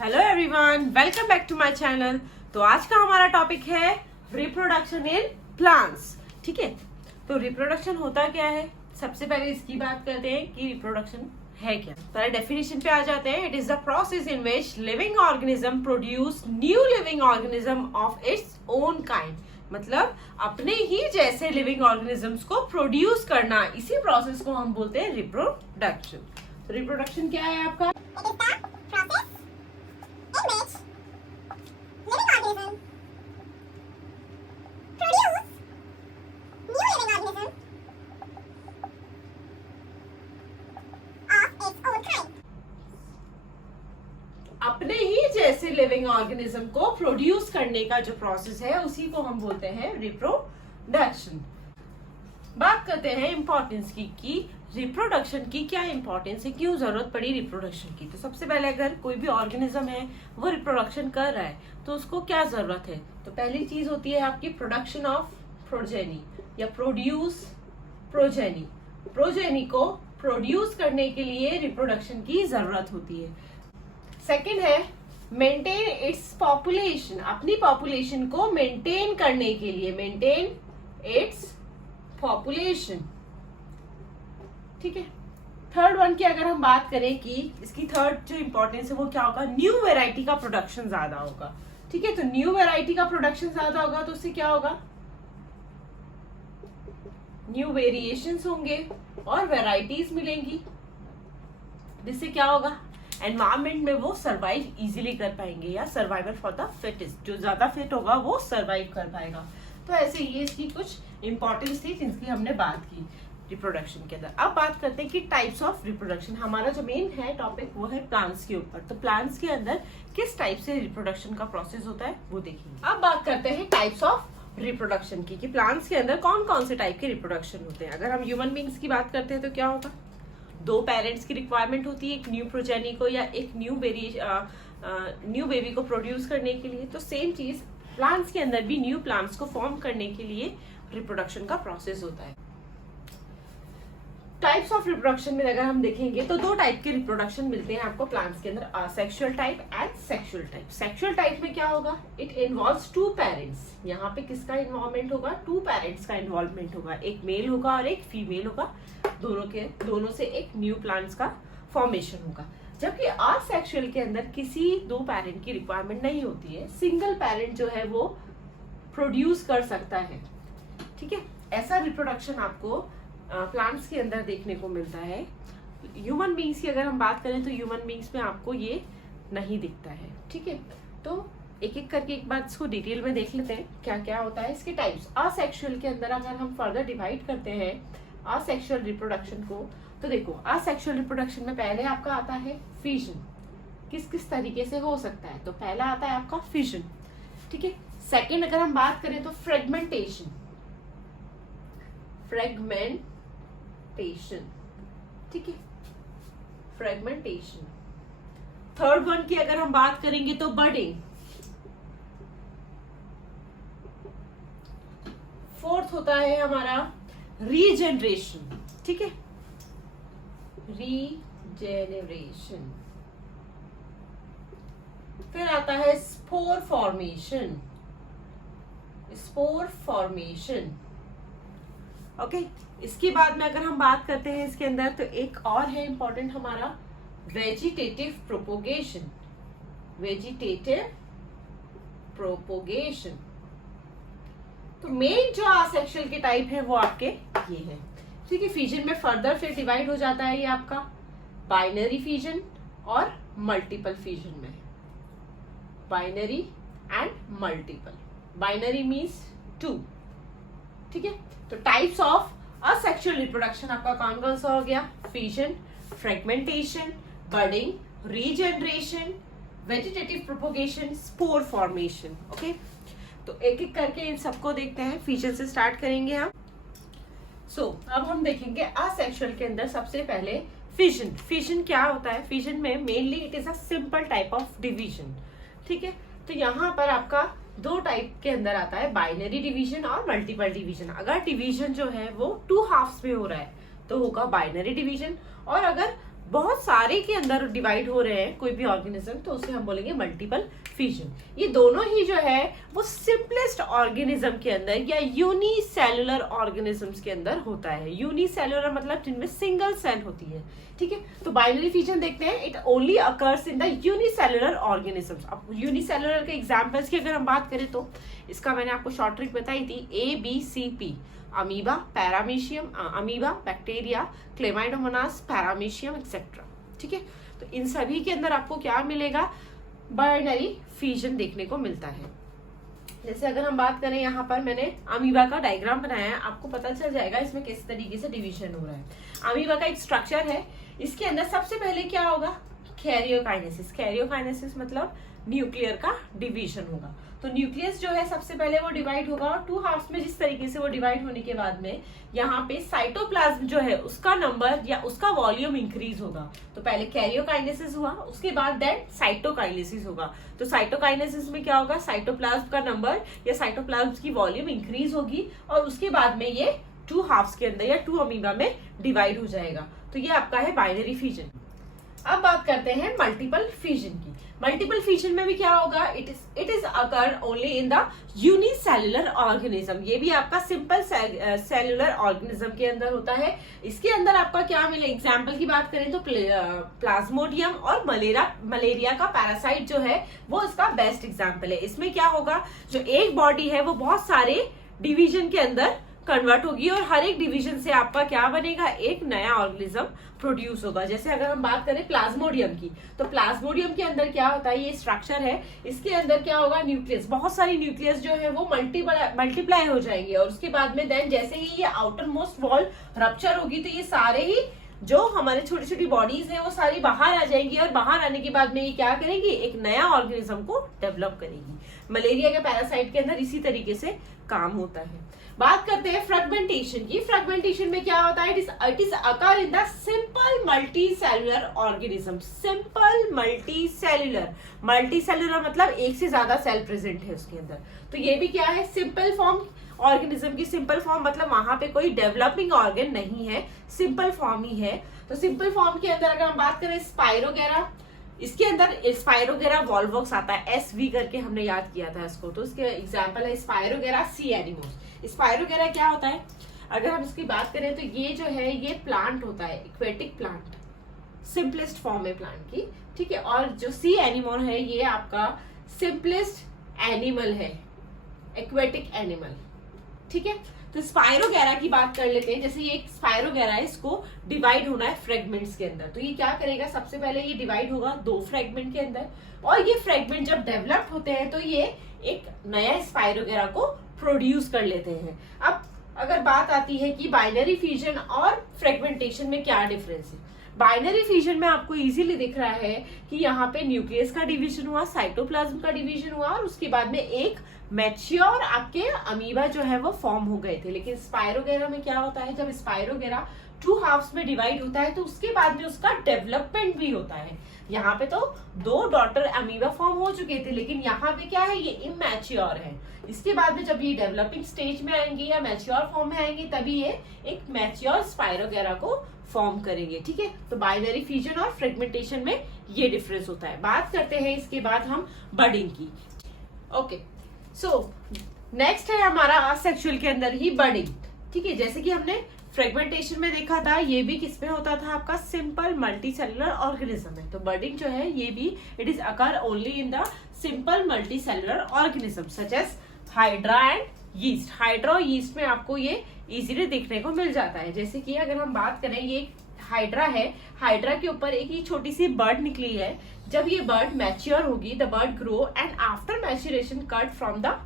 Hello everyone, welcome back to my channel. तो आज का हमारा टॉपिक है रिप्रोडक्शन इन प्लांट्स। ठीक है, तो रिप्रोडक्शन होता क्या है, सबसे पहले इसकी बात करते हैं कि रिप्रोडक्शन है क्या। पहले डेफिनेशन पे आ जाते हैं। It is the process in which living organism produce new living organism of its own kind. मतलब अपने ही जैसे लिविंग ऑर्गेनिजम्स को प्रोड्यूस करना, इसी प्रोसेस को हम बोलते हैं रिप्रोडक्शन। तो रिप्रोडक्शन क्या है आपका? अपने ही जैसे लिविंग ऑर्गेनिज्म को प्रोड्यूस करने का जो प्रोसेस है उसी को हम बोलते हैं रिप्रोडक्शन। बात करते हैं इंपॉर्टेंस की रिप्रोडक्शन की क्या इंपॉर्टेंस है, क्यों जरूरत पड़ी रिप्रोडक्शन की। तो सबसे पहले अगर कोई भी ऑर्गेनिज्म है वो रिप्रोडक्शन कर रहा है तो उसको क्या जरूरत है। तो पहली चीज होती है आपकी प्रोडक्शन ऑफ प्रोजेनी या प्रोड्यूस प्रोजेनी। प्रोजेनी को प्रोड्यूस करने के लिए रिप्रोडक्शन की जरूरत होती है। सेकेंड है मेंटेन इट्स पॉपुलेशन। अपनी पॉपुलेशन को मेंटेन करने के लिए, मेंटेन इट्स पॉपुलेशन। ठीक है। थर्ड वन की अगर हम बात करें कि इसकी थर्ड जो इंपॉर्टेंस है वो क्या होगा, न्यू वेराइटी का प्रोडक्शन ज्यादा होगा। ठीक है, तो न्यू वेराइटी का प्रोडक्शन ज्यादा होगा तो उससे क्या होगा, न्यू वेरिएशंस होंगे और वेराइटीज मिलेंगी, जिससे क्या होगा, एनवायरमेंट में वो सर्वाइव इजीली कर पाएंगे या सर्वाइवल फॉर द फिटेस्ट। जो ज्यादा फिट होगा वो सर्वाइव कर पाएगा। तो ऐसे ये इसकी कुछ इंपॉर्टेंस थी जिनकी हमने बात की रिप्रोडक्शन के अंदर। अब बात करते हैं कि टाइप्स ऑफ रिप्रोडक्शन। हमारा जो मेन है टॉपिक वो है प्लांट्स के ऊपर। तो प्लांट्स के अंदर किस टाइप से रिप्रोडक्शन का प्रोसेस होता है वो देखेंगे। अब बात करते हैं टाइप्स ऑफ रिप्रोडक्शन की, कि प्लांट्स के अंदर कौन कौन से टाइप के रिप्रोडक्शन होते हैं। अगर हम ह्यूमन बींग्स की बात करते हैं तो क्या होगा, दो पेरेंट्स की रिक्वायरमेंट होती है, एक न्यू प्रोजेनी को या एक न्यू बेबी को प्रोड्यूस करने के लिए। तो सेम चीज प्लांट्स के अंदर भी न्यू प्लांट्स को फॉर्म करने के लिए रिप्रोडक्शन का प्रोसेस होता है। टाइप्स ऑफ रिप्रोडक्शन में अगर हम देखेंगे तो दो टाइप के रिप्रोडक्शन मिलते हैं आपको प्लांट्स के अंदर, asexual type and sexual type. Sexual type में क्या होगा, इट इन्वॉल्व्स टू पेरेंट्स। यहाँ पे किसका इन्वॉल्वमेंट होगा, टू पेरेंट्स का इन्वॉल्वमेंट होगा, एक मेल होगा और एक फीमेल होगा, दोनों से एक न्यू प्लांट्स का फॉर्मेशन होगा। जबकि असेक्सुअल के अंदर किसी दो पेरेंट की रिक्वायरमेंट नहीं होती है, सिंगल पेरेंट जो है वो प्रोड्यूस कर सकता है। ठीक है, ऐसा रिप्रोडक्शन आपको प्लांट्स के अंदर देखने को मिलता है। ह्यूमन बींग्स की अगर हम बात करें तो ह्यूमन बींग्स में आपको ये नहीं दिखता है। ठीक है, तो एक एक करके एक बार इसको डिटेल में देख लेते हैं क्या क्या होता है इसके टाइप्स। असेक्सुअल के अंदर अगर हम फर्दर डिवाइड करते हैं असेक्सुअल रिप्रोडक्शन को, तो देखो असेक्सुअल रिप्रोडक्शन में पहले आपका आता है फिजन। किस किस तरीके से हो सकता है, तो पहला आता है आपका फिजन। ठीक है, सेकेंड अगर हम बात करें तो फ्रेगमेंटेशन। ठीक है, फ्रेगमेंटेशन। थर्ड वन की अगर हम बात करेंगे तो बडिंग। फोर्थ होता है हमारा रीजेनरेशन। ठीक है, रीजेनरेशन। फिर आता है स्पोर फॉर्मेशन। ओके, इसके बाद में अगर हम बात करते हैं इसके अंदर तो एक और है इंपॉर्टेंट हमारा वेजिटेटिव प्रोपोगेशन। तो मेन जो असेक्सुअल के टाइप है वो आपके ये है। ठीक है, फिजन में फर्दर फिर डिवाइड हो जाता है ये आपका बाइनरी फिजन और मल्टीपल फिजन में। Binary and multiple. Binary means 2। ठीक है, तो टाइप्स ऑफ असेक्सुअल रिप्रोडक्शन आपका कौन कौन सा हो गया, fission, fragmentation, budding, regeneration, vegetative propagation, spore formation. Okay, तो एक एक करके इन सबको देखते हैं। फिजन से स्टार्ट करेंगे हम। अब हम देखेंगे असेक्सुअल के अंदर सबसे पहले फिजन। फिजन क्या होता है, फिजन में mainly it is a simple type of division. ठीक है, तो यहाँ पर आपका दो टाइप के अंदर आता है, बाइनरी डिवीजन और मल्टीपल डिवीजन। अगर डिवीजन जो है वो 2 हाफ्स में हो रहा है तो होगा बाइनरी डिवीजन, और अगर बहुत सारे के अंदर डिवाइड हो रहे हैं कोई भी ऑर्गेनिज्म, तो उसे हम बोलेंगे मल्टीपल फिजन। ये दोनों ही जो है वो सिंपलेस्ट ऑर्गेनिज्म के अंदर या यूनिसेलुलर ऑर्गेनिजम्स के अंदर होता है। यूनिसेलुलर मतलब जिनमें सिंगल सेल होती है, ठीक है। तो बाइनरी फिजन देखते हैं, it only occurs in the unicellular organisms. अब यूनिसेलुलर के एग्जांपल्स की अगर हम बात करें तो इसका मैंने आपको शॉर्ट ट्रिक बताई थी, ABCP, amoeba, paramecium, amoeba, bacteria, Chlamydomonas, paramecium etcetera, ठीक है। तो इन सभी के अंदर आपको क्या मिलेगा, बाइनरी फिजन देखने को मिलता है। जैसे अगर हम बात करें, यहाँ पर मैंने अमीबा का डायग्राम बनाया है, आपको पता चल जाएगा इसमें किस तरीके से डिवीजन हो रहा है। अमीबा का एक स्ट्रक्चर है, इसके अंदर सबसे पहले क्या होगा, कैरियोकाइनेसिस। कैरियोकाइनेसिस मतलब न्यूक्लियर का डिवीजन होगा। तो न्यूक्लियस जो है सबसे पहले वो डिवाइड होगा, और 2 हाफ्स में जिस तरीके से वो डिवाइड होने के बाद में यहाँ पे साइटोप्लाज्म जो है उसका नंबर या उसका वॉल्यूम इंक्रीज होगा। तो पहले कैरियोकाइनेसिस हुआ, उसके बाद देन साइटोकाइनेसिस होगा। तो साइटोकाइनेसिस में क्या होगा, साइटोप्लाज्म का नंबर या साइटोप्लाज्म की वॉल्यूम इंक्रीज होगी, और उसके बाद में ये 2 हाफ्स के अंदर या 2 अमीबा में डिवाइड हो जाएगा। तो ये आपका है बाइनरी फिजन। अब बात करते हैं मल्टीपल फिजन की। मल्टीपल फिजन में भी क्या होगा, it is occur only in the unicellular organism. ये भी आपका सिंपल सेलुलर ऑर्गेनिज्म के अंदर होता है। इसके अंदर आपका क्या मिले, एग्जांपल की बात करें तो प्लाज्मोडियम और मलेरिया का पैरासाइट जो है वो इसका बेस्ट एग्जांपल है। इसमें क्या होगा, जो एक बॉडी है वो बहुत सारे डिवीजन के अंदर कन्वर्ट होगी, और हर एक डिवीजन से आपका क्या बनेगा, एक नया ऑर्गेनिज्म प्रोड्यूस होगा। जैसे अगर हम बात करें प्लाज्मोडियम की, तो प्लाज्मोडियम के अंदर क्या होता है, ये स्ट्रक्चर है, इसके अंदर क्या होगा, न्यूक्लियस, बहुत सारी न्यूक्लियस जो है वो मल्टीप्लाई हो जाएंगे, और उसके बाद में देन जैसे ही ये आउटर मोस्ट वॉल रप्चर होगी, तो ये सारे ही जो हमारे छोटी छोटी बॉडीज है वो सारी बाहर आ जाएंगी, और बाहर आने के बाद में ये क्या करेगी, एक नया ऑर्गेनिज्म को डेवलप करेगी। मलेरिया के पैरासाइट के अंदर इसी तरीके से काम होता है। बात करते हैं फ्रेगमेंटेशन की। फ्रेगमेंटेशन में क्या होता है, it is occur in the simple multicellular organism. Simple multi cellular मतलब एक से ज्यादा सेल प्रेजेंट है उसके अंदर। तो ये भी क्या है, सिंपल फॉर्म ऑर्गेनिज्म की। सिंपल फॉर्म मतलब वहां पे कोई डेवलपिंग ऑर्गन नहीं है, सिंपल फॉर्म ही है। तो सिंपल फॉर्म के अंदर अगर हम बात करें स्पाइरोगेरा, इसके अंदर स्पाइरोगेरा वॉल्वॉक्स आता है, SV करके हमने याद किया था इसको। तो इसके एग्जांपल है स्पाइरोगेरा सी एनिमोस। स्पाइरोगेरा क्या होता है, अगर हम इसकी बात करें तो ये जो है ये प्लांट होता है, एक्वेटिक प्लांट, सिंपलेस्ट फॉर्म है प्लांट की, ठीक है। और जो सी एनिमोन है ये आपका सिंपलेस्ट एनिमल है, एक्वेटिक एनिमल, ठीक है। तो स्पाइरोगेरा की बात कर लेते हैं। जैसे ये एक स्पाइरोगेरा है, इसको डिवाइड होना है फ्रेगमेंट्स के अंदर। तो ये क्या करेगा, सबसे पहले ये डिवाइड होगा 2 फ्रेगमेंट के अंदर, और ये फ्रेगमेंट जब डेवलप होते हैं तो ये एक नया स्पाइरोगेरा को प्रोड्यूस कर लेते हैं। अब अगर बात आती है कि बाइनरी फिजन और फ्रेगमेंटेशन में क्या डिफरेंस है, बाइनरी फिजन में आपको इजीली दिख रहा है कि यहाँ पे न्यूक्लियस का डिवीजन हुआ, साइटोप्लाज्म का डिवीजन हुआ, और उसके बाद में एक मैच्योर आपके अमीबा जो है वो फॉर्म हो गए थे। लेकिन स्पाइरोगेरा में क्या होता है, जब स्पाइरोगेरा 2 हाफ्स में डिवाइड होता है तो उसके बाद में उसका डेवलपमेंट भी होता है। यहाँ पे तो 2 डॉटर अमीबा फॉर्म हो चुके थे, लेकिन यहाँ पे क्या है, ये इमैच्योर है। इसके बाद में जब ये डेवलपिंग स्टेज में आएंगे या मैच्योर फॉर्म में आएंगे, तभी ये एक मैच्योर स्पाइरोगेरा को फॉर्म करेंगे, ठीक है। तो बाइनरी फिजन और फ्रेगमेंटेशन में ये डिफरेंस होता है। बात करते हैं इसके बाद हम बडिंग की। ओके, सो नेक्स्ट है हमारा असेक्सुअल के अंदर ही बडिंग, ठीक है। जैसे कि हमने फ्रेगमेंटेशन में देखा था, ये भी किसमें होता था, आपका सिंपल मल्टी सेलुलर ऑर्गेनिज्म है। तो बडिंग जो है ये भी it is occur only in the simple multicellular organism such as hydra and yeast. Hydra और यीस्ट में आपको ये इजीली देखने को मिल जाता है। जैसे कि अगर हम बात करें, ये हाइड्रा है, हाइड्रा के ऊपर एक ये छोटी सी बर्ड निकली है। जब ये बर्ड मैच्योर होगी, the bird grow and after maturation cut from the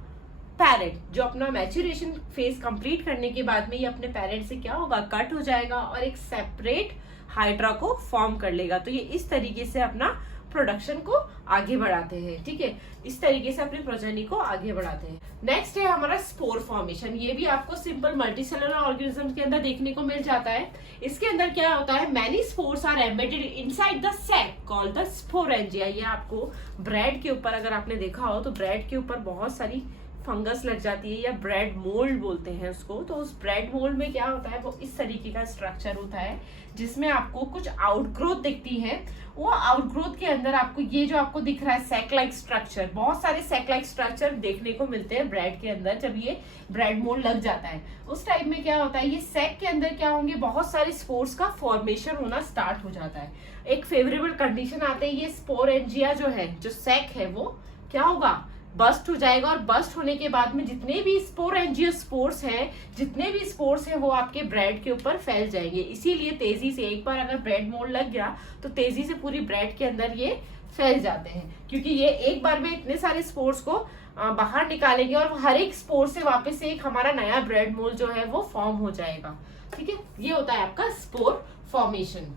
parent. जो अपना मैच्योरेशन फेज कंप्लीट करने के बाद में ये अपने पेरेंट से क्या होगा, कट हो जाएगा और एक सेपरेट हाइड्रा को फॉर्म कर लेगा। तो ये इस तरीके से अपना प्रोडक्शन को आगे बढ़ाते हैं, ठीक है। इस तरीके से अपनी प्रोजेनी को आगे बढ़ाते हैं। नेक्स्ट है हमारा स्पोर फॉर्मेशन। ये भी आपको सिंपल मल्टीसेलुलर ऑर्गेनिज्म के अंदर देखने को मिल जाता है। इसके अंदर क्या होता है, many spores are embedded inside the sac called the sporangia. ये आपको ब्रेड के ऊपर, अगर आपने देखा हो तो ब्रेड के ऊपर बहुत सारी फंगस लग जाती है या ब्रेड मोल्ड बोलते हैं उसको, तो उस ब्रेड मोल्ड में क्या होता है, वो इस तरीके का स्ट्रक्चर होता है जिसमें आपको कुछ आउटग्रोथ दिखती है। वो आउटग्रोथ के अंदर आपको ये जो आपको दिख रहा है सैक लाइक स्ट्रक्चर, बहुत सारे सैक लाइक स्ट्रक्चर देखने को मिलते हैं ब्रेड के अंदर जब ये ब्रेड मोल्ड लग जाता है। उस टाइप में क्या होता है, ये सैक के अंदर क्या होंगे, बहुत सारे स्पोर्स का फॉर्मेशन होना स्टार्ट हो जाता है। एक फेवरेबल कंडीशन आते हैं, ये स्पोरेंजिया जो है, जो सैक है, वो क्या होगा, बस्ट हो जाएगा। और बस्ट होने के बाद में जितने भी स्पोरेंजियो स्पोर्स हैं, जितने भी स्पोर्स हैं, वो आपके ब्रेड के ऊपर फैल जाएंगे। इसीलिए तेजी से एक बार अगर ब्रेड मोल्ड लग गया तो तेजी से पूरी ब्रेड के अंदर ये फैल जाते हैं, क्योंकि ये एक बार में इतने सारे स्पोर्स को बाहर निकालेंगे और हर एक स्पोर से वापस से एक हमारा नया ब्रेड मोल्ड जो है वो फॉर्म हो जाएगा। ठीक है, ये होता है आपका स्पोर फॉर्मेशन।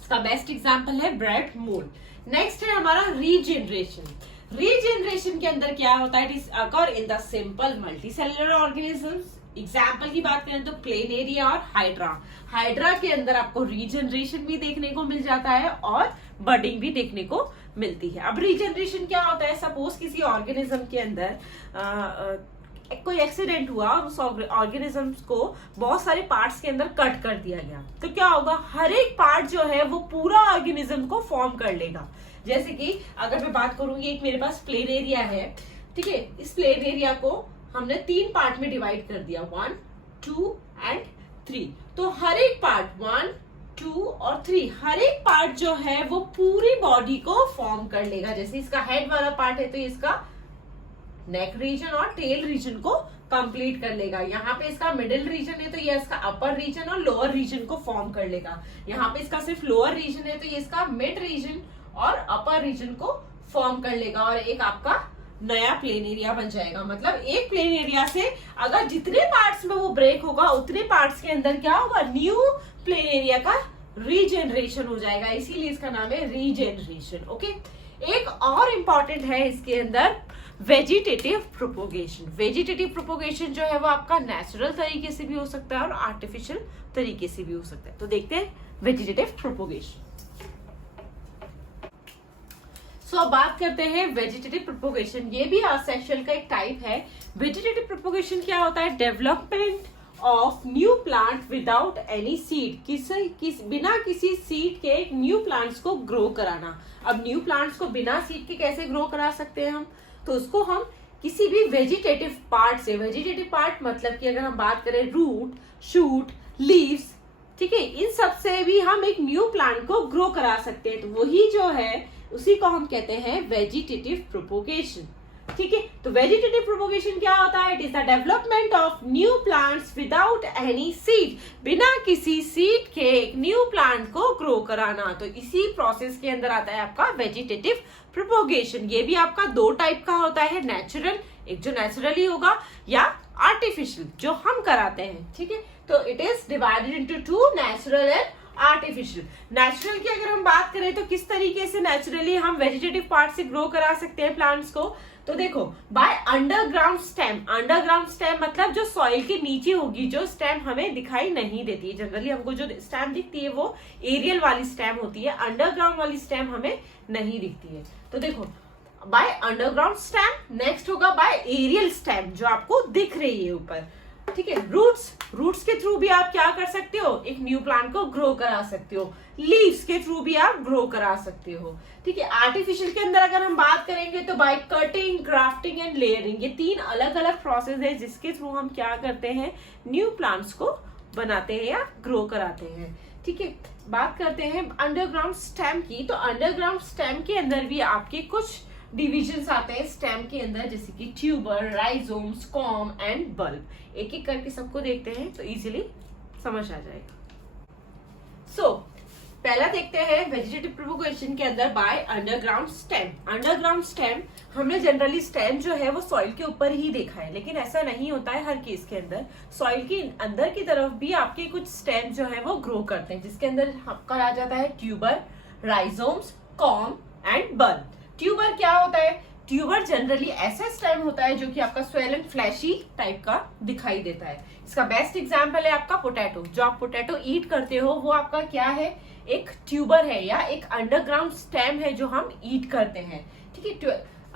इसका बेस्ट एग्जाम्पल है ब्रेड मोल्ड। नेक्स्ट है हमारा रीजेनरेशन। रीजेनरेशन के अंदर क्या होता है, it is occur in the simple multicellular organisms. Example की बात करें तो प्लेनेरिया और हाइड्रा। हाइड्रा के अंदर आपको रीजनरेशन भी देखने को मिल जाता है और बडिंग भी देखने को मिलती है। अब रीजनरेशन क्या होता है, सपोज किसी ऑर्गेनिज्म के अंदर कोई एक्सीडेंट हुआ और उस ऑर्गेनिज्म को बहुत सारे पार्ट्स के अंदर कट कर दिया गया, तो क्या होगा, हर एक पार्ट जो है वो पूरा ऑर्गेनिज्म को फॉर्म कर लेगा। जैसे कि अगर मैं बात करूंगी, एक मेरे पास प्लेन एरिया है, ठीक है, इस प्लेन एरिया को हमने 3 पार्ट में डिवाइड कर दिया, 1, 2 एंड 3। तो हर एक पार्ट 1, 2 और 3, हर एक पार्ट जो है वो पूरी बॉडी को फॉर्म कर लेगा। जैसे इसका हेड वाला पार्ट है तो इसका नेक रीजन और टेल रीजन को कंप्लीट कर लेगा। यहाँ पे इसका मिडिल रीजन है तो ये इसका अपर रीजन और लोअर रीजन को फॉर्म कर लेगा। यहाँ पे इसका सिर्फ लोअर रीजन है तो ये इसका मिड रीजन और अपर रीजन को फॉर्म कर लेगा और एक आपका नया प्लेन एरिया बन जाएगा। मतलब एक प्लेन एरिया से अगर जितने पार्ट्स में वो ब्रेक होगा उतने पार्ट्स के अंदर क्या होगा, न्यू प्लेन एरिया का रीजनरेशन हो जाएगा, इसीलिए इसका नाम है रीजनरेशन। ओके, एक और इम्पॉर्टेंट है इसके अंदर वेजिटेटिव प्रोपोगेशन। वेजिटेटिव प्रोपोगेशन जो है वो आपका नेचुरल तरीके से भी हो सकता है और आर्टिफिशियल तरीके से भी हो सकता है। तो देखते हैं वेजिटेटिव प्रोपोगेशन। अब बात करते हैं वेजिटेटिव प्रोपोगेशन। ये भी असेक्सुअल का एक टाइप है। वेजिटेटिव प्रोपोगेशन क्या होता है, development of new plant without any seed, बिना किसी सीड के एक न्यू प्लांट्स को ग्रो कराना। अब न्यू प्लांट्स को बिना सीड के कैसे ग्रो करा सकते हैं हम, तो उसको हम किसी भी वेजिटेटिव पार्ट से, वेजिटेटिव पार्ट मतलब कि अगर हम बात करें रूट, शूट, लीव्स, ठीक है, इन सब से भी हम एक न्यू प्लांट को ग्रो करा सकते हैं। तो वही जो है उसी को हम कहते हैं वेजिटेटिव प्रोपोगेशन। ठीक है, तो वेजिटेटिव प्रोपोगेशन क्या होता है, it is the development of new plants without any seed, बिना किसी सीड के एक न्यू प्लांट को ग्रो कराना। तो इसी प्रोसेस के अंदर आता है आपका वेजिटेटिव प्रोपोगेशन। ये भी आपका 2 टाइप का होता है, नेचुरल, एक जो नेचुरली होगा, या आर्टिफिशियल जो हम कराते हैं। ठीक है, तो it is divided into 2, natural and artificial. Natural की अगर हम बात करें तो किस तरीके से नेचुरली हम वेजिटेटिव पार्ट से ग्रो करा सकते हैं प्लांट्स को, तो देखो by underground stem. Underground stem मतलब जो सॉइल के नीचे होगी, जो स्टेम हमें दिखाई नहीं देती है। जनरली हमको जो स्टेम दिखती है वो एरियल वाली स्टेम होती है, अंडरग्राउंड वाली स्टेम हमें नहीं दिखती है। तो देखो बाय अंडरग्राउंड स्टेम, नेक्स्ट होगा बाय एरियल स्टेम जो आपको दिख रही है ऊपर। ठीक है, रूट्स के थ्रू भी आप क्या कर सकते हो, एक न्यू प्लांट को ग्रो करा सकते हो। लीव्स के थ्रू भी आप ग्रो करा सकते हो। ठीक है, आर्टिफिशियल के अंदर अगर हम बात करेंगे तो by cutting, grafting and layering, ये 3 अलग अलग प्रोसेस है जिसके थ्रू हम क्या करते हैं, न्यू प्लांट्स को बनाते हैं या ग्रो कराते हैं। ठीक है, बात करते हैं अंडरग्राउंड स्टेम की। तो अंडरग्राउंड स्टेम के अंदर भी आपके कुछ डिविजन्स आते हैं स्टेम के अंदर, जैसे कि ट्यूबर, राइजोम, स्कॉम एंड बल्ब। एक एक करके सबको देखते हैं तो इजीली समझ आ जाएगा। पहला देखते हैं वेजिटेटिव प्रोपोगेशन के अंदर by underground stem. Underground stem हमने जनरली स्टेम जो है वो सॉइल के ऊपर ही देखा है, लेकिन ऐसा नहीं होता है हर केस के अंदर। सॉइल के अंदर की तरफ भी आपके कुछ स्टेम जो है वो ग्रो करते हैं, जिसके अंदर आपका आ जाता है tuber, rhizomes, com and bulb. Tuber क्या होता है, ट्यूबर जनरली ऐसा स्टेम होता है जो कि आपका स्वेल एंड फ्लैशी टाइप का दिखाई देता है। इसका बेस्ट एग्जांपल है आपका पोटैटो। जो आप पोटैटो ईट करते हो वो आपका क्या है, एक ट्यूबर है या एक अंडरग्राउंड स्टेम है जो हम ईट करते हैं। ठीक है,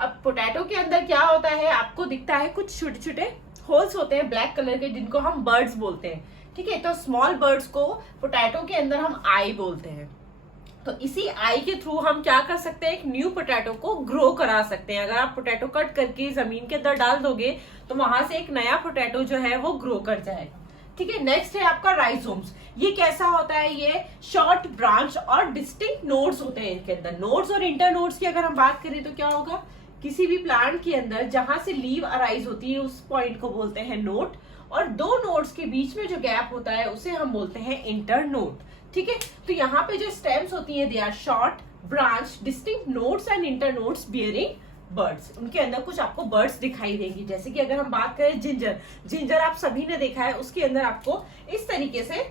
अब पोटैटो के अंदर क्या होता है, आपको दिखता है कुछ छोटे छोटे होल्स होते हैं ब्लैक कलर के, जिनको हम बर्ड्स बोलते हैं, ठीक है। तो स्मॉल बर्ड्स को पोटैटो के अंदर हम आई बोलते हैं। तो इसी आई के थ्रू हम क्या कर सकते हैं, एक न्यू पोटैटो को ग्रो करा सकते हैं। अगर आप पोटैटो कट करके जमीन के अंदर डाल दोगे तो वहां से एक नया पोटैटो जो है वो ग्रो कर जाएगा, ठीक है। नेक्स्ट है आपका राइजोम्स। ये कैसा होता है, ये शॉर्ट ब्रांच और डिस्टिंक्ट नोड्स होते हैं इनके अंदर। नोड्स और इंटर नोड्स की अगर हम बात करें तो क्या होगा, किसी भी प्लांट के अंदर जहां से लीव अराइज होती है उस पॉइंट को बोलते हैं नोड, और दो नोड्स के बीच में जो गैप होता है उसे हम बोलते हैं इंटर नोड, ठीक है। तो यहाँ पे जो स्टेम्स होती है they are short branch distinct nodes and internodes bearing buds. उनके अंदर कुछ आपको बर्ड्स दिखाई देंगी। जैसे कि अगर हम बात करें जिंजर, जिंजर आप सभी ने देखा है, उसके अंदर आपको इस तरीके से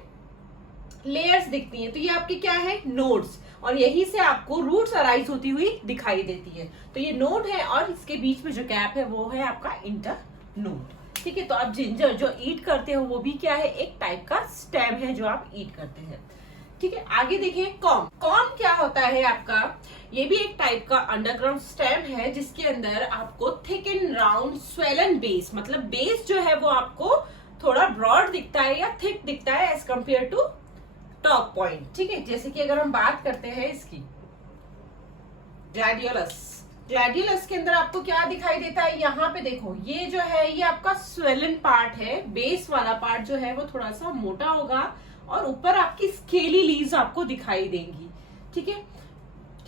लेयर्स दिखती हैं। तो ये आपकी क्या है, नोड्स, और यही से आपको रूट्स अराइज होती हुई दिखाई देती है। तो ये नोड है और इसके बीच में जो गैप है वो है आपका इंटर नोड, ठीक है। तो आप जिंजर जो ईट करते हो वो भी क्या है, एक टाइप का स्टेम है जो आप ईट करते हैं, ठीक है। आगे देखिए कॉम। कॉम क्या होता है आपका, ये भी एक टाइप का अंडरग्राउंड स्टेम है जिसके अंदर आपको thick and round swollen base, मतलब बेस जो है वो आपको थोड़ा ब्रॉड दिखता है या थिक दिखता है as compare to top point, ठीक है। जैसे कि अगर हम बात करते हैं इसकी ग्लैडियोलस, ग्लैडियोलस के अंदर आपको क्या दिखाई देता है, यहाँ पे देखो ये जो है ये आपका स्वेलन पार्ट है, बेस वाला पार्ट जो है वो थोड़ा सा मोटा होगा और ऊपर आपकी स्केली लीव्स आपको दिखाई देंगी, ठीक है।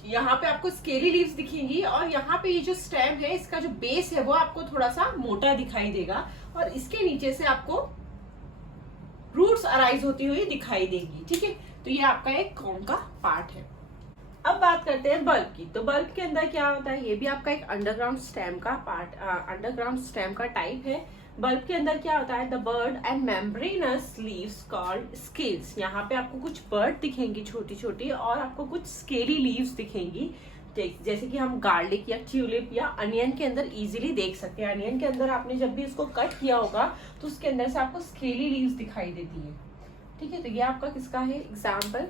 यहाँ पे आपको स्केली लीव्स दिखेंगी और यहाँ पे ये जो स्टेम है इसका जो बेस है वो आपको थोड़ा सा मोटा दिखाई देगा और इसके नीचे से आपको रूट्स अराइज होती हुई दिखाई देगी, ठीक है। तो ये आपका एक कॉम का पार्ट है। अब बात करते हैं बल्ब की। तो बल्ब के अंदर क्या होता है, ये भी आपका एक अंडरग्राउंड स्टेम का पार्ट, अंडरग्राउंड स्टेम का टाइप है। बल्ब के अंदर क्या होता है, the bird and membranes leaves called scales. यहाँ पे आपको कुछ बर्ड दिखेंगी छोटी छोटी और आपको कुछ स्केली लीव्स दिखेंगी, जैसे कि हम गार्लिक या ट्यूलिप या अनियन के अंदर इजीली देख सकते हैं। अनियन के अंदर आपने जब भी इसको कट किया होगा तो उसके अंदर से आपको स्केली लीव्स दिखाई देती है, ठीक है। तो ये आपका किसका है एग्जाम्पल,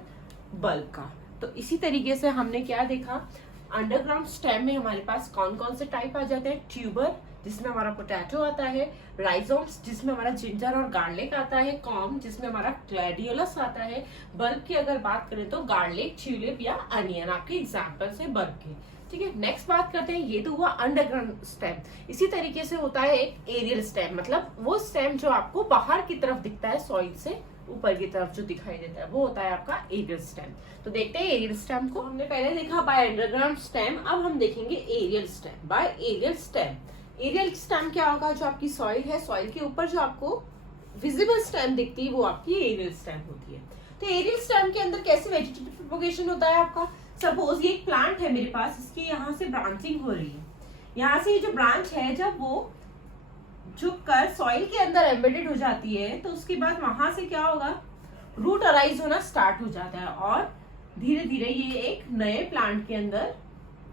बल्ब का। तो इसी तरीके से हमने क्या देखा, अंडरग्राउंड स्टेम में हमारे पास कौन कौन से टाइप आ जाते हैं, ट्यूबर जिसमें हमारा पोटैटो आता है, राइजोम्स जिसमें हमारा जिंजर और गार्लिक आता है, कॉम जिसमें हमारा ग्लैडियोलस आता है। बल्ब की अगर बात करें तो गार्लिक, ट्यूलिप या अनियन आपके एग्जाम्पल्स है बल्ब के, ठीक है। नेक्स्ट बात करते हैं, ये तो हुआ अंडरग्राउंड स्टेम। इसी तरीके से होता है एक एरियल स्टेम, मतलब वो स्टेम जो आपको बाहर की तरफ दिखता है, सॉइल से ऊपर की तरफ जो दिखाई देता है वो होता है आपका एरियल स्टेम। तो देखते हैं एरियल स्टेम को। हमने पहले देखा बाय अंडरग्राउंड स्टेम, अब हम देखेंगे aerial stem. By aerial stem, aerial stem क्या होगा, जो आपकी सॉइल है, सॉइल के ऊपर जो आपको विजिबल स्टेम दिखती है वो आपकी एरियल स्टेम होती है। तो एरियल स्टेम के अंदर कैसे वेजिटेटिव प्रोपगेशन होता है आपका, सपोज ये एक प्लांट है मेरे पास, इसकी यहाँ से ब्रांचिंग हो रही है, यहाँ से ये जो ब्रांच है जब वो झुक कर सॉइल के अंदर एम्बेडेड हो जाती है तो उसके बाद वहां से क्या होगा, रूट अराइज होना स्टार्ट हो जाता है और धीरे धीरे ये एक नए प्लांट के अंदर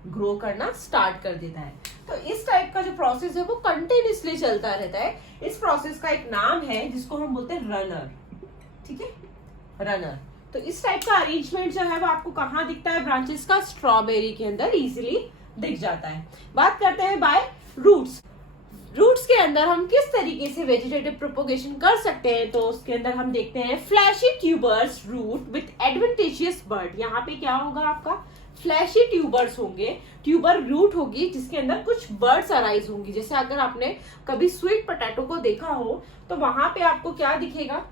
ग्रो करना स्टार्ट कर देता है। तो इस टाइप का जो प्रोसेस है वो कंटिन्यूसली चलता रहता है। इस प्रोसेस का एक नाम है जिसको हम बोलते हैं रनर, ठीक है, रनर। तो इस टाइप का अरेंजमेंट जो है वो आपको कहाँ दिखता है, ब्रांचेस का स्ट्रॉबेरी के अंदर इजीली दिख जाता है। बात करते हैं बाय रूट्स। रूट्स के अंदर हम किस तरीके से वेजिटेटिव प्रोपोगेशन कर सकते हैं, तो उसके अंदर हम देखते हैं fleshy tubers root with adventitious bud. यहाँ पे क्या होगा आपका, फ्लैशी ट्यूबर्स होंगे, ट्यूबर रूट होगी जिसके अंदर कुछ बर्ड्स अराइज होंगी। जैसे अगर आपने कभी स्वीट पोटैटो को देखा हो तो वहां पे आपको क्या दिखेगा,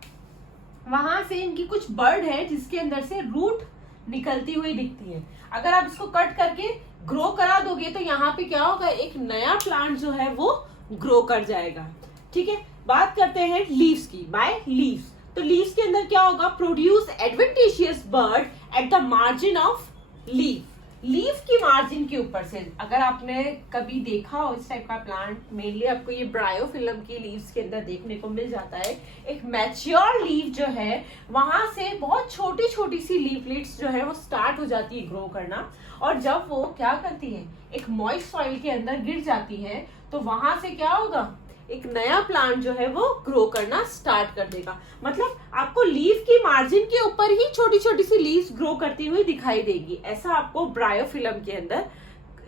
वहां से इनकी कुछ बर्ड है जिसके अंदर से रूट निकलती हुई दिखती है। अगर आप इसको कट करके ग्रो करा दोगे तो यहाँ पे क्या होगा, एक नया प्लांट जो है वो ग्रो कर जाएगा, ठीक है। बात करते हैं लीव्स की, बाय लीव्स। तो लीव्स के अंदर क्या होगा, produce adventitious bird at the margin of leaf. Leaf की मार्जिन के ऊपर से अगर आपने कभी देखा हो इस टाइप का प्लांट, मेनली आपको ये ब्रायोफिलम की लीव्स के अंदर देखने को मिल जाता है। एक मैच्योर लीफ जो है वहां से बहुत छोटी छोटी सी लीफलेट्स जो है वो स्टार्ट हो जाती है ग्रो करना, और जब वो क्या करती है, एक मॉइस्ट सॉइल के अंदर गिर जाती है तो वहां से क्या होगा, एक नया प्लांट जो है वो ग्रो करना स्टार्ट कर देगा। मतलब आपको लीफ की मार्जिन के ऊपर ही छोटी छोटी सी लीव्स ग्रो करती हुई दिखाई देगी। ऐसा आपको ब्रायोफिलम के अंदर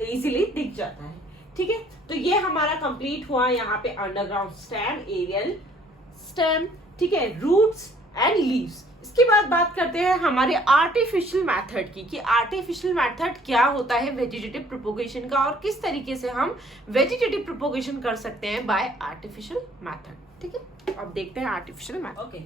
इजीली दिख जाता है, ठीक है, तो ये हमारा कंप्लीट हुआ यहाँ पे अंडरग्राउंड स्टेम, एरियल स्टेम, ठीक है, रूट्स एंड लीव्स। इसके बाद बात करते हैं हमारे आर्टिफिशियल मेथड की, कि आर्टिफिशियल मेथड क्या होता है वेजिटेटिव प्रोपोगेशन का, और किस तरीके से हम वेजिटेटिव प्रोपोगेशन कर सकते हैं बाय आर्टिफिशियल मेथड। ठीक है, अब देखते हैं आर्टिफिशियल मेथड। ओके,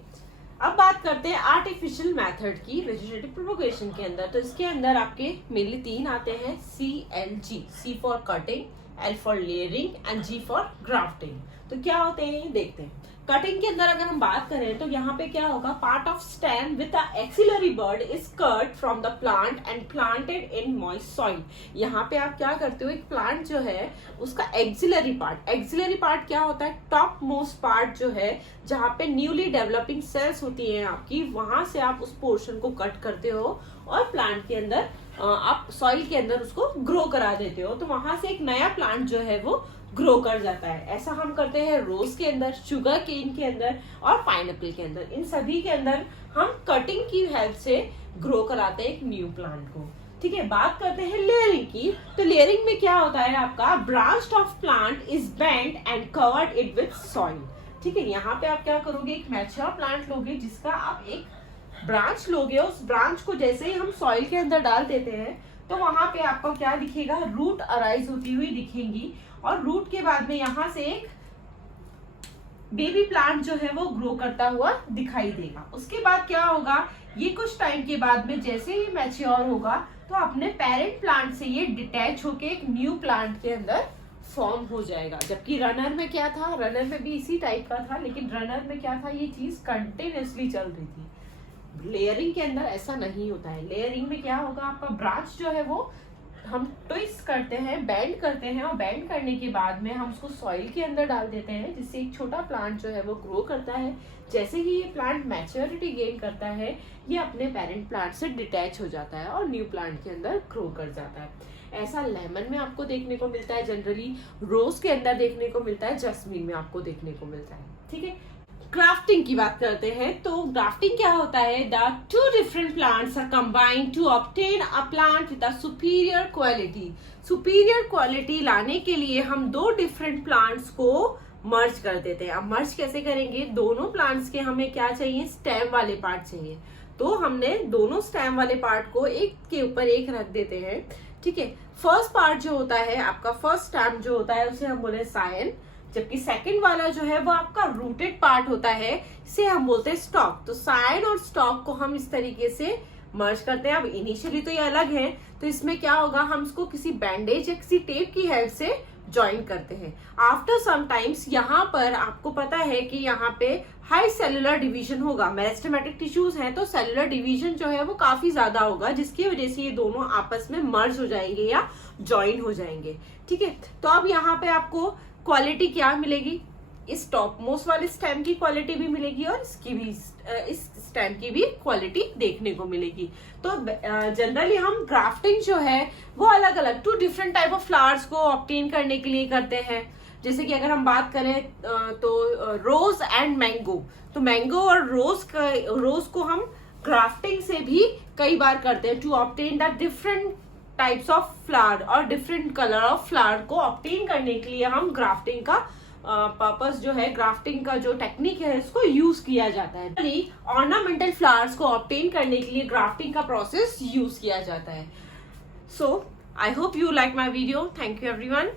अब बात करते हैं आर्टिफिशियल मेथड की वेजिटेटिव प्रोपोगेशन के अंदर। तो इसके अंदर आपके मेनली 3 आते हैं, CLG, C for cutting, L for layering and G for grafting. तो क्या होते हैं देखते हैं। कटिंग के अंदर अगर हम बात करें तो यहाँ पे क्या होगा, part of stem with a axillary bud is cut from the plant and planted in moist soil. यहाँ पे आप क्या करते हो, एक प्लांट जो है उसका एक्सिलरी पार्ट क्या होता है, टॉप मोस्ट पार्ट जो है जहाँ पे न्यूली डेवलपिंग सेल्स होती हैं आपकी, वहां से आप उस पोर्शन को कट करते हो और प्लांट के अंदर आप सॉइल के अंदर उसको ग्रो करा देते हो, तो वहां से एक नया प्लांट जो है वो ग्रो कर जाता है। ऐसा हम करते हैं रोज के अंदर, शुगर केन के अंदर और पाइनएप्पल के अंदर। इन सभी के अंदर हम कटिंग की हेल्प से ग्रो कराते हैं एक न्यू प्लांट को। ठीक है, बात करते हैं लेयरिंग की। तो लेयरिंग में क्या होता है आपका, branch of plant is bent and covered it with soil. ठीक है, यहाँ पे आप क्या करोगे, एक मैच्योर प्लांट लोगे जिसका आप एक ब्रांच लोगे, उस ब्रांच को जैसे ही हम सॉइल के अंदर डाल देते हैं तो वहां पे आपको क्या दिखेगा, रूट अराइज होती हुई दिखेंगी, और रूट के बाद में यहाँ से एक बेबी प्लांट जो है वो ग्रो करता हुआ दिखाई देगा। उसके बाद क्या होगा, ये कुछ टाइम के बाद में जैसे ही मैच्योर होगा तो अपने पेरेंट प्लांट से ये डिटैच होके एक न्यू प्लांट के अंदर फॉर्म हो जाएगा। जबकि रनर में क्या था, रनर में भी इसी टाइप का था, लेकिन रनर में क्या था, ये चीज कंटिन्यूअसली चल रही थी। लेयरिंग के अंदर ऐसा नहीं होता है। लेयरिंग में क्या होगा, आपका ब्रांच जो है वो हम ट्विस्ट करते हैं, बेंड करते हैं, और बेंड करने के बाद में हम उसको सॉइल के अंदर डाल देते हैं, जिससे एक छोटा प्लांट जो है वो ग्रो करता है। जैसे ही ये प्लांट मैच्योरिटी गेन करता है, ये अपने पेरेंट प्लांट से डिटैच हो जाता है और न्यू प्लांट के अंदर ग्रो कर जाता है। ऐसा लेमन में आपको देखने को मिलता है, जनरली रोज के अंदर देखने को मिलता है, जस्मीन में आपको देखने को मिलता है। ठीक है, ग्राफ्टिंग की बात करते हैं। तो ग्राफ्टिंग क्या होता है, the 2 different plants are combined to obtain a plant with a superior quality। Superior quality लाने के लिए हम 2 different plants को मर्ज कर देते हैं। अब मर्ज कैसे करेंगे, दोनों प्लांट्स के हमें क्या चाहिए, स्टेम वाले पार्ट चाहिए, तो हमने दोनों स्टेम वाले पार्ट को एक के ऊपर एक रख देते हैं। ठीक है, फर्स्ट पार्ट जो होता है आपका, फर्स्ट स्टेम जो होता है उसे हम बोले सायन, जबकि सेकंड वाला जो है वो आपका रूटेड पार्ट होता है, इसे हम बोलते हैं स्टॉक। तो साइड और स्टॉक को हम इस तरीके से मर्ज करते हैं। अब इनिशियली तो ये अलग है, तो इसमें क्या होगा, हम इसको किसी बैंडेज या किसी टेप की हेल्प से ज्वाइन करते हैं। आफ्टर सम टाइम्स यहाँ पर आपको पता है कि यहाँ पे हाई सेलुलर डिवीजन होगा, मेरिस्टेमेटिक टिश्यूज हैं, तो सेलुलर डिवीजन जो है वो काफी ज्यादा होगा, जिसकी वजह से ये दोनों आपस में मर्ज हो जाएंगे या ज्वाइन हो जाएंगे। ठीक है, तो अब यहाँ पे आपको क्वालिटी क्या मिलेगी, इस टॉप मोस्ट वाले स्टेम की क्वालिटी भी मिलेगी और इसकी भी, इस स्टेम की भी क्वालिटी देखने को मिलेगी। तो जनरली हम ग्राफ्टिंग जो है वो अलग अलग 2 different टाइप ऑफ फ्लावर्स को ऑब्टेन करने के लिए करते हैं। जैसे कि अगर हम बात करें तो रोज एंड मैंगो, तो मैंगो और रोज को हम ग्राफ्टिंग से भी कई बार करते हैं, to obtain the different types of flower और डिफरेंट कलर ऑफ फ्लावर को ऑब्टेन करने के लिए हम ग्राफ्टिंग का पर्पस जो है, ग्राफ्टिंग का जो टेक्निक है इसको यूज किया जाता है। ऑर्नामेंटल फ्लावर्स को ऑब्टेन करने के लिए ग्राफ्टिंग का प्रोसेस यूज किया जाता है। So I hope you like my video. Thank you everyone.